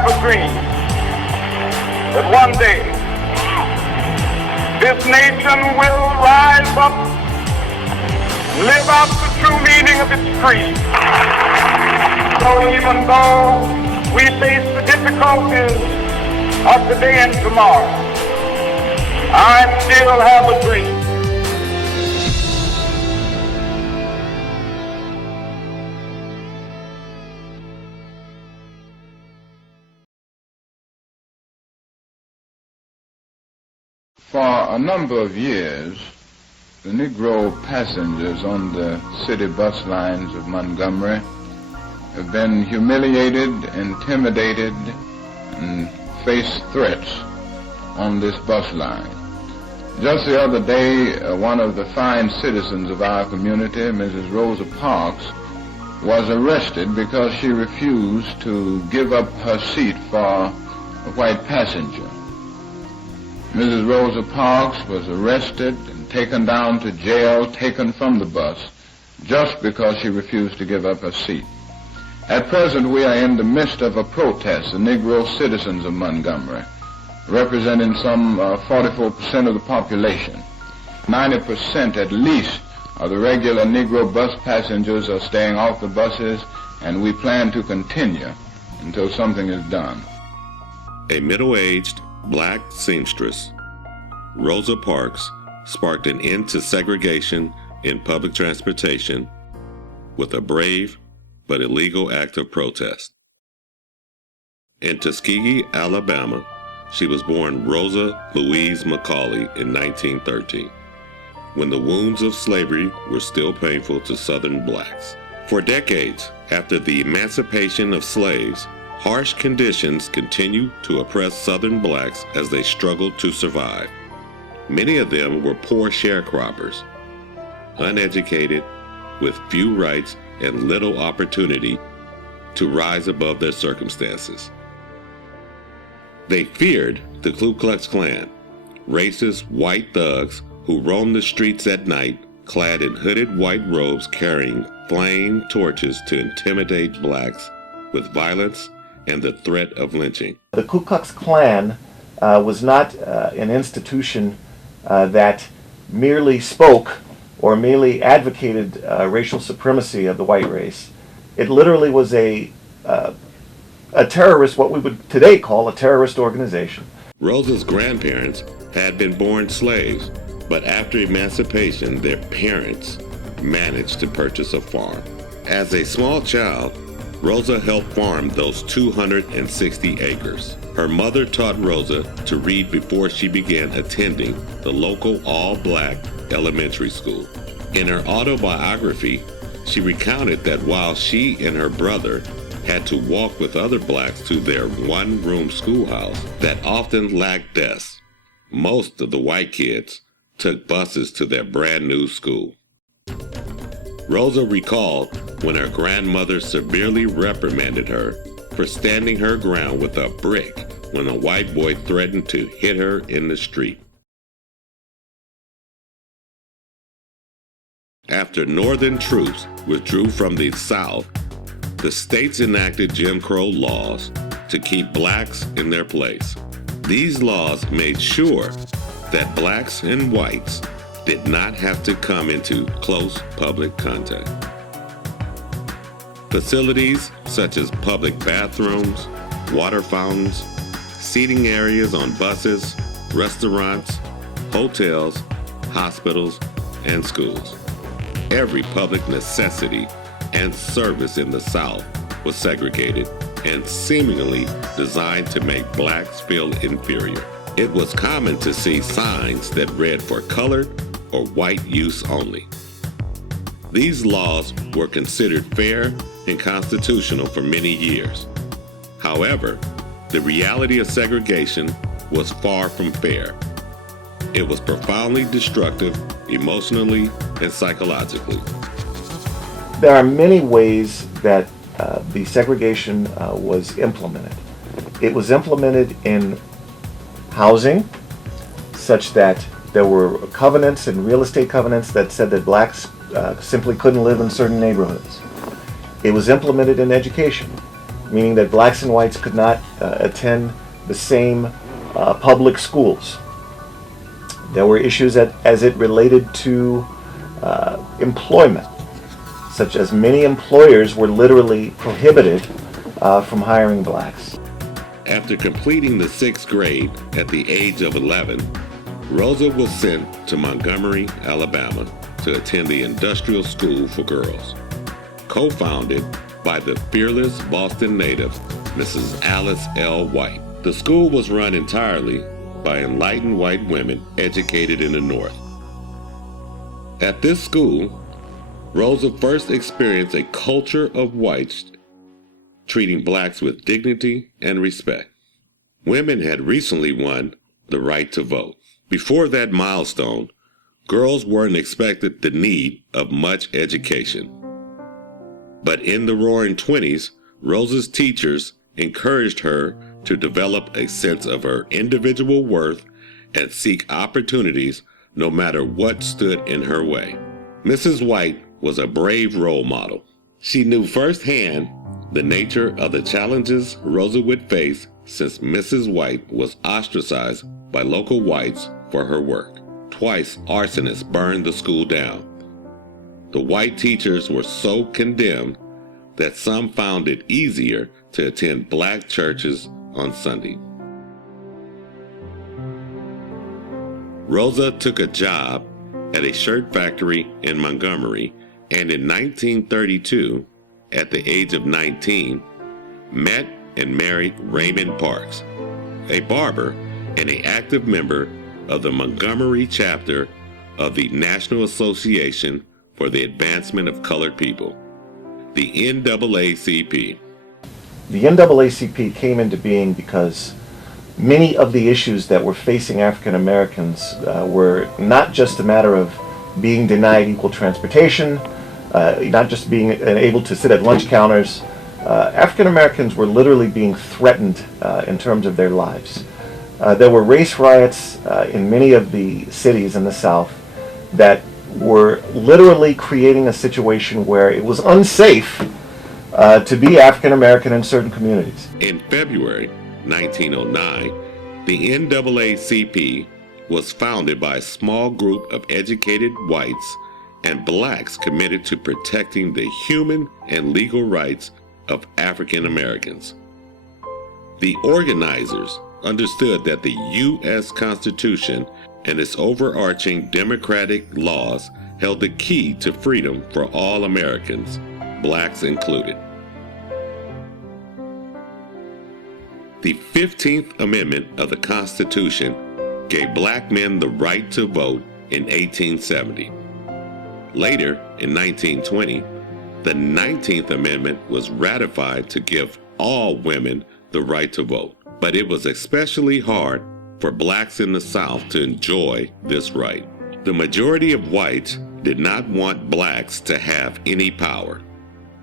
have a dream that one day this nation will rise up, live out the true meaning of its creed. So even though we face the difficulties of today and tomorrow, I still have a dream. For a number of years, the Negro passengers on the city bus lines of Montgomery have been humiliated, intimidated, and faced threats on this bus line. Just the other day, one of the fine citizens of our community, Mrs. Rosa Parks, was arrested because she refused to give up her seat for a white passenger. Mrs. Rosa Parks was arrested and taken down to jail, taken from the bus, just because she refused to give up her seat. At present, we are in the midst of a protest, the Negro citizens of Montgomery, representing some 44% of the population. 90% at least of the regular Negro bus passengers are staying off the buses, and we plan to continue until something is done. A middle-aged black seamstress, Rosa Parks, sparked an end to segregation in public transportation with a brave but illegal act of protest. In Tuskegee, Alabama, she was born Rosa Louise Macaulay in 1913, when the wounds of slavery were still painful to Southern blacks. For decades after the emancipation of slaves, harsh conditions continue to oppress Southern blacks as they struggle to survive. Many of them were poor sharecroppers, uneducated, with few rights and little opportunity to rise above their circumstances. They feared the Ku Klux Klan, racist white thugs who roamed the streets at night, clad in hooded white robes carrying flame torches to intimidate blacks with violence and the threat of lynching. The Ku Klux Klan was not an institution that merely spoke or merely advocated racial supremacy of the white race. It literally was a terrorist, what we would today call a terrorist organization. Rosa's grandparents had been born slaves, but after emancipation, their parents managed to purchase a farm. As a small child, Rosa helped farm those 260 acres. Her mother taught Rosa to read before she began attending the local all-black elementary school. In her autobiography, she recounted that while she and her brother had to walk with other blacks to their one-room schoolhouse that often lacked desks, most of the white kids took buses to their brand-new school. Rosa recalled when her grandmother severely reprimanded her for standing her ground with a brick when a white boy threatened to hit her in the street. After Northern troops withdrew from the South, the states enacted Jim Crow laws to keep blacks in their place. These laws made sure that blacks and whites did not have to come into close public contact. Facilities such as public bathrooms, water fountains, seating areas on buses, restaurants, hotels, hospitals, and schools. Every public necessity and service in the South was segregated and seemingly designed to make blacks feel inferior. It was common to see signs that read for colored or white use only. These laws were considered fair and constitutional for many years. However, the reality of segregation was far from fair. It was profoundly destructive emotionally and psychologically. There are many ways that the segregation was implemented. It was implemented in housing, such that there were covenants and real estate covenants that said that blacks simply couldn't live in certain neighborhoods. It was implemented in education. meaning that blacks and whites could not attend the same public schools. There were issues as it related to employment, such as many employers were literally prohibited from hiring blacks. After completing the 6th grade at the age of 11, Rosa was sent to Montgomery, Alabama to attend the Industrial School for Girls, co-founded by the fearless Boston native, Mrs. Alice L. White. The school was run entirely by enlightened white women educated in the North. At this school, Rosa first experienced a culture of whites treating blacks with dignity and respect. Women had recently won the right to vote. Before that milestone, girls weren't expected the need of much education. But in the Roaring '20s, Rosa's teachers encouraged her to develop a sense of her individual worth and seek opportunities no matter what stood in her way. Mrs. White was a brave role model. She knew firsthand the nature of the challenges Rosa would face since Mrs. White was ostracized by local whites for her work. Twice, arsonists burned the school down. The white teachers were so condemned that some found it easier to attend black churches on Sunday. Rosa took a job at a shirt factory in Montgomery, and in 1932, at the age of 19, met and married Raymond Parks, a barber and an active member of the Montgomery chapter of the National Association for the Advancement of Colored People, the NAACP. The NAACP came into being because many of the issues that were facing African Americans were not just a matter of being denied equal transportation, not just being able to sit at lunch counters. African Americans were literally being threatened in terms of their lives. There were race riots in many of the cities in the South that were literally creating a situation where it was unsafe to be African American in certain communities. In February 1909, the NAACP was founded by a small group of educated whites and blacks committed to protecting the human and legal rights of African Americans. The organizers understood that the U.S. Constitution and its overarching democratic laws held the key to freedom for all Americans, blacks included. The 15th Amendment of the Constitution gave black men the right to vote in 1870. Later, in 1920, the 19th Amendment was ratified to give all women the right to vote, but it was especially hard for blacks in the South to enjoy this right. The majority of whites did not want blacks to have any power.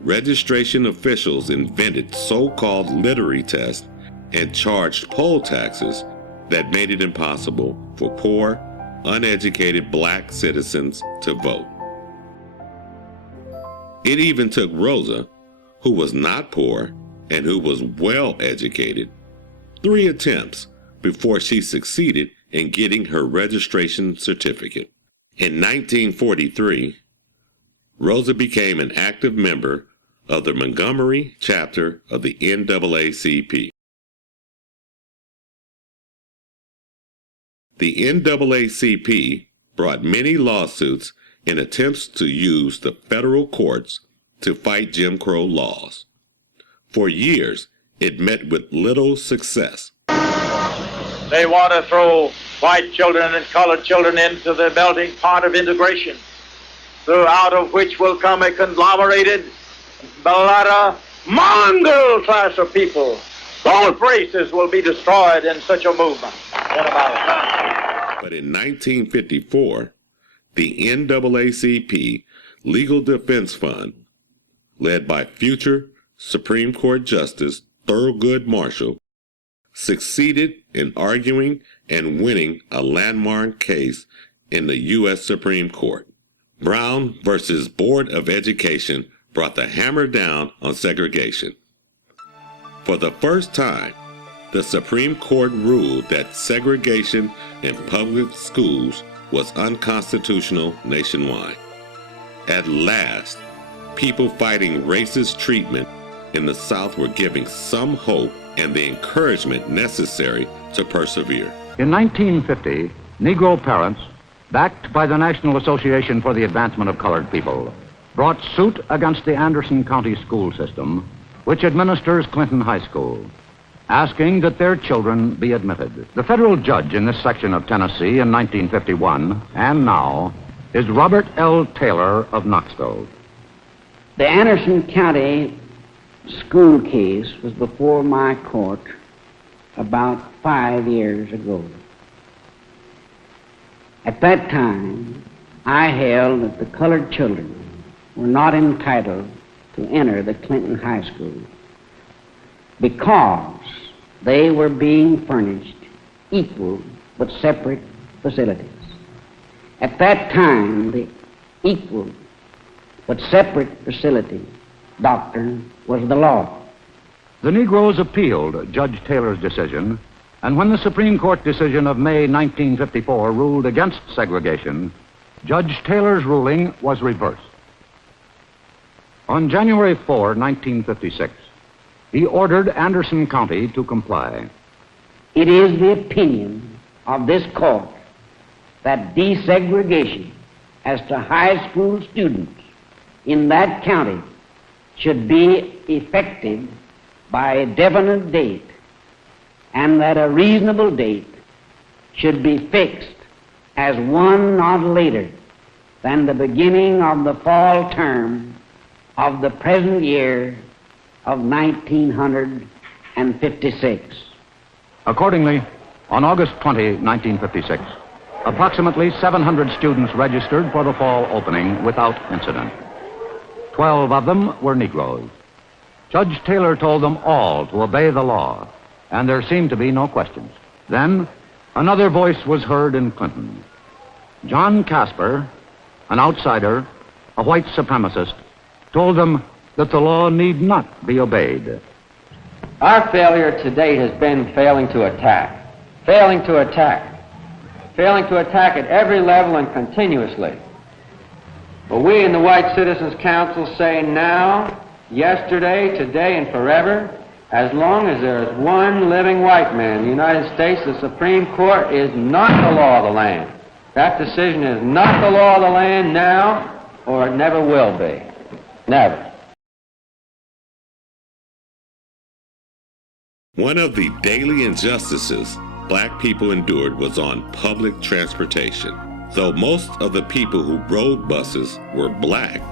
Registration officials invented so-called literary tests and charged poll taxes that made it impossible for poor, uneducated black citizens to vote. It even took Rosa, who was not poor and who was well educated, 3 attempts before she succeeded in getting her registration certificate. In 1943, Rosa became an active member of the Montgomery chapter of the NAACP. The NAACP brought many lawsuits in attempts to use the federal courts to fight Jim Crow laws. For years, it met with little success. They want to throw white children and colored children into the melting pot of integration, out of which will come a conglomerated, mongrel class of people. Both races will be destroyed in such a movement. But in 1954, the NAACP Legal Defense Fund, led by future Supreme Court Justice Thurgood Marshall, succeeded in arguing and winning a landmark case in the U.S. Supreme Court. Brown versus Board of Education brought the hammer down on segregation. For the first time, the Supreme Court ruled that segregation in public schools was unconstitutional nationwide. At last, people fighting racist treatment in the South were giving some hope and the encouragement necessary to persevere. In 1950, Negro parents, backed by the National Association for the Advancement of Colored People, brought suit against the Anderson County school system, which administers Clinton High School, asking that their children be admitted. The federal judge in this section of Tennessee in 1951 and now is Robert L. Taylor of Knoxville. The Anderson County school case was before my court about 5 years ago. At that time, I held that the colored children were not entitled to enter the Clinton High School because they were being furnished equal but separate facilities. At that time, the equal but separate facility doctrine was the law. The Negroes appealed Judge Taylor's decision, and when the Supreme Court decision of May 1954 ruled against segregation, Judge Taylor's ruling was reversed. On January 4, 1956, he ordered Anderson County to comply. It is the opinion of this court that desegregation as to high school students in that county should be effective by a definite date, and that a reasonable date should be fixed as one not later than the beginning of the fall term of the present year of 1956. Accordingly, on August 20, 1956, approximately 700 students registered for the fall opening without incident. 12 of them were Negroes. Judge Taylor told them all to obey the law, and there seemed to be no questions. Then, another voice was heard in Clinton. John Casper, an outsider, a white supremacist, told them that the law need not be obeyed. Our failure to date has been failing to attack at every level and continuously. But we in the White Citizens Council say now, yesterday, today, and forever, as long as there is one living white man in the United States, the Supreme Court is not the law of the land. That decision is not the law of the land now, or it never will be. Never. One of the daily injustices black people endured was on public transportation. Though most of the people who rode buses were black,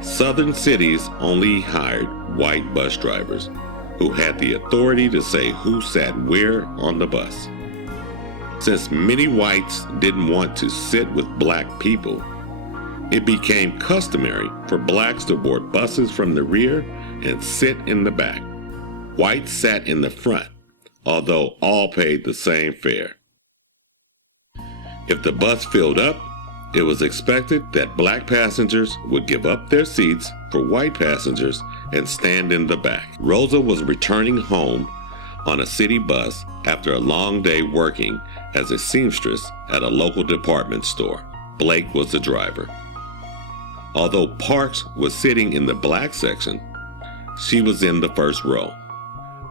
southern cities only hired white bus drivers who had the authority to say who sat where on the bus. Since many whites didn't want to sit with black people, it became customary for blacks to board buses from the rear and sit in the back. Whites sat in the front, although all paid the same fare. If the bus filled up, it was expected that black passengers would give up their seats for white passengers and stand in the back. Rosa was returning home on a city bus after a long day working as a seamstress at a local department store. Blake was the driver. Although Parks was sitting in the black section, she was in the first row.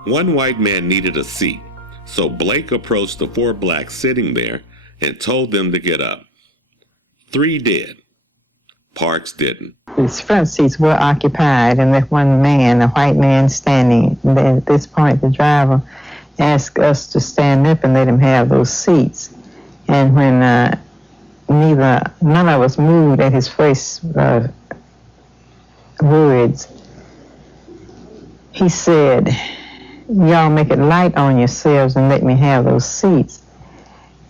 One white man needed a seat, so Blake approached the 4 blacks sitting there and told them to get up. 3 did. Parks didn't. His front seats were occupied, and that one man, a white man, standing. At this point, the driver asked us to stand up and let him have those seats. And when none of us moved at his first words, he said, "Y'all make it light on yourselves and let me have those seats."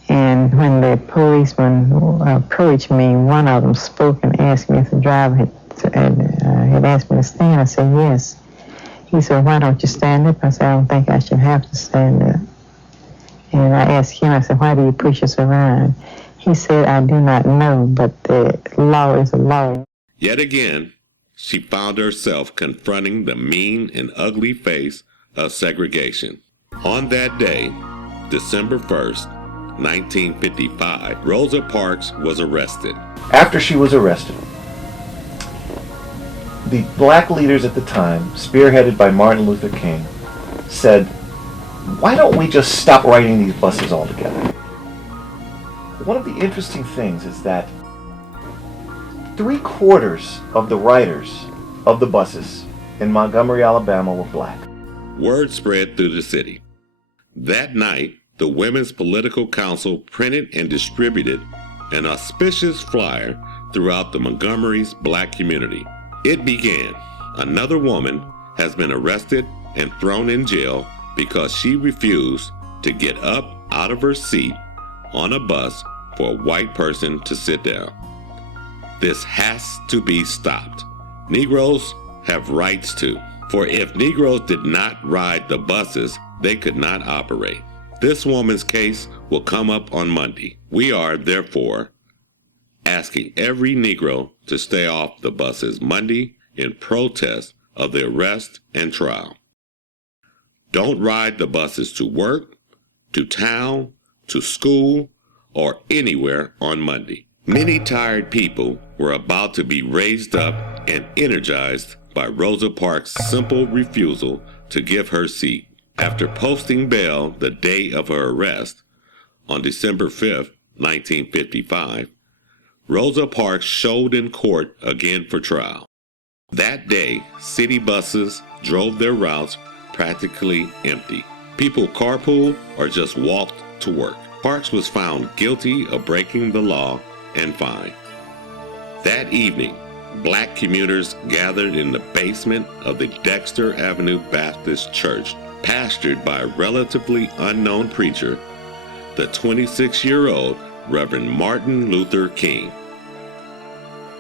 And when the policeman approached me, one of them spoke and asked me if the driver had asked me to stand. I said, yes. He said, why don't you stand up? I said, I don't think I should have to stand up. And I asked him, I said, why do you push us around? He said, I do not know, but the law is a law. Yet again, she found herself confronting the mean and ugly face of segregation. On that day, December 1st, 1955, Rosa Parks was arrested. After she was arrested, the black leaders at the time, spearheaded by Martin Luther King, said, why don't we just stop riding these buses altogether? One of the interesting things is that 3/4 of the riders of the buses in Montgomery, Alabama were black. Word spread through the city. That night, the Women's Political Council printed and distributed an auspicious flyer throughout the Montgomery's black community. It began, another woman has been arrested and thrown in jail because she refused to get up out of her seat on a bus for a white person to sit down. This has to be stopped. Negroes have rights too, for if Negroes did not ride the buses, they could not operate. This woman's case will come up on Monday. We are, therefore, asking every Negro to stay off the buses Monday in protest of the arrest and trial. Don't ride the buses to work, to town, to school, or anywhere on Monday. Many tired people were about to be raised up and energized by Rosa Parks' simple refusal to give her seat. After posting bail the day of her arrest, on December 5th, 1955, Rosa Parks showed in court again for trial. That day, city buses drove their routes practically empty. People carpooled or just walked to work. Parks was found guilty of breaking the law and fined. That evening, black commuters gathered in the basement of the Dexter Avenue Baptist Church, pastored by a relatively unknown preacher, the 26-year-old Reverend Martin Luther King.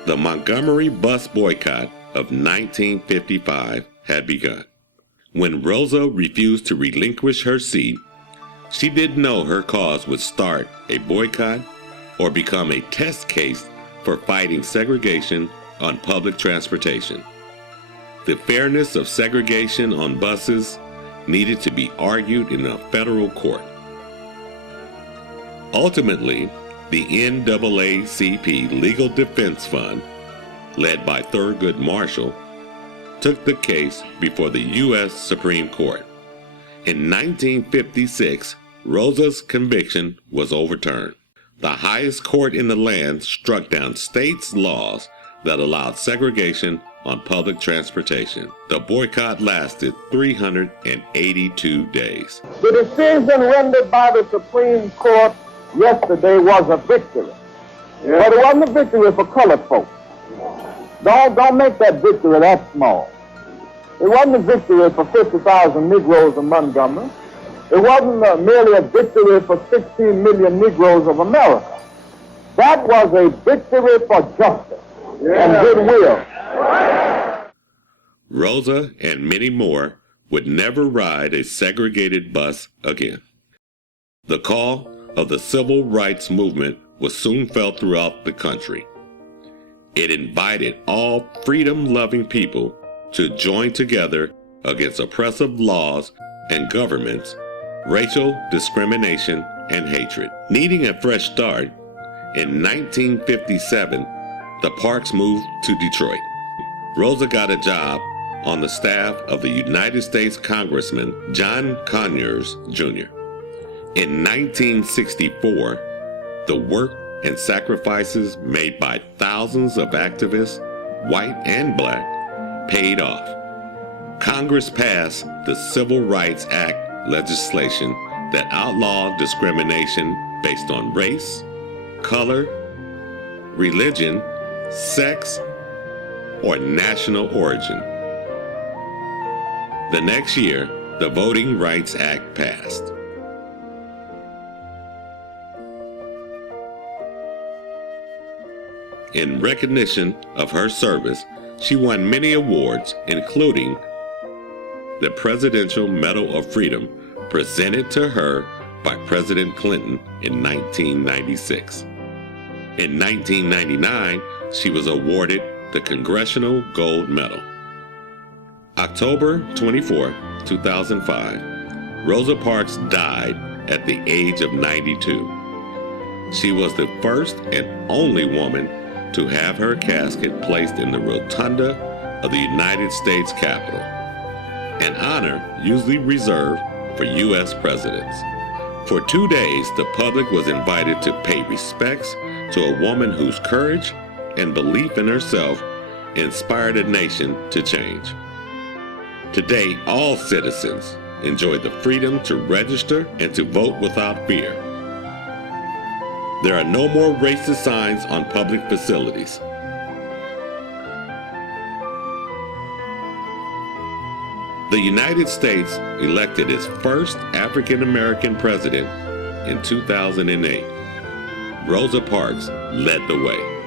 The Montgomery bus boycott of 1955 had begun. When Rosa refused to relinquish her seat, she didn't know her cause would start a boycott or become a test case for fighting segregation on public transportation. The fairness of segregation on buses needed to be argued in a federal court. Ultimately, the NAACP Legal Defense Fund, led by Thurgood Marshall, took the case before the U.S. Supreme Court. In 1956, Rosa's conviction was overturned. The highest court in the land struck down states' laws that allowed segregation on public transportation. The boycott lasted 382 days. The decision rendered by the Supreme Court yesterday was a victory. But it wasn't a victory for colored folks. Don't make that victory that small. It wasn't a victory for 50,000 Negroes in Montgomery. It wasn't merely a victory for 16 million Negroes of America. That was a victory for justice and goodwill. Rosa and many more would never ride a segregated bus again. The call of the civil rights movement was soon felt throughout the country. It invited all freedom-loving people to join together against oppressive laws and governments, racial discrimination, and hatred. Needing a fresh start, in 1957, the Parks moved to Detroit. Rosa got a job on the staff of the United States Congressman John Conyers, Jr. In 1964, the work and sacrifices made by thousands of activists, white and black, paid off. Congress passed the Civil Rights Act legislation that outlawed discrimination based on race, color, religion, sex, or national origin. The next year, the Voting Rights Act passed. In recognition of her service, she won many awards, including the Presidential Medal of Freedom presented to her by President Clinton in 1996. In 1999, she was awarded the Congressional Gold Medal. October 24, 2005, Rosa Parks died at the age of 92. She was the first and only woman to have her casket placed in the rotunda of the United States Capitol, an honor usually reserved for U.S. presidents. For 2 days, the public was invited to pay respects to a woman whose courage and belief in herself inspired a nation to change. Today, all citizens enjoy the freedom to register and to vote without fear. There are no more racist signs on public facilities. The United States elected its first African American president in 2008. Rosa Parks led the way.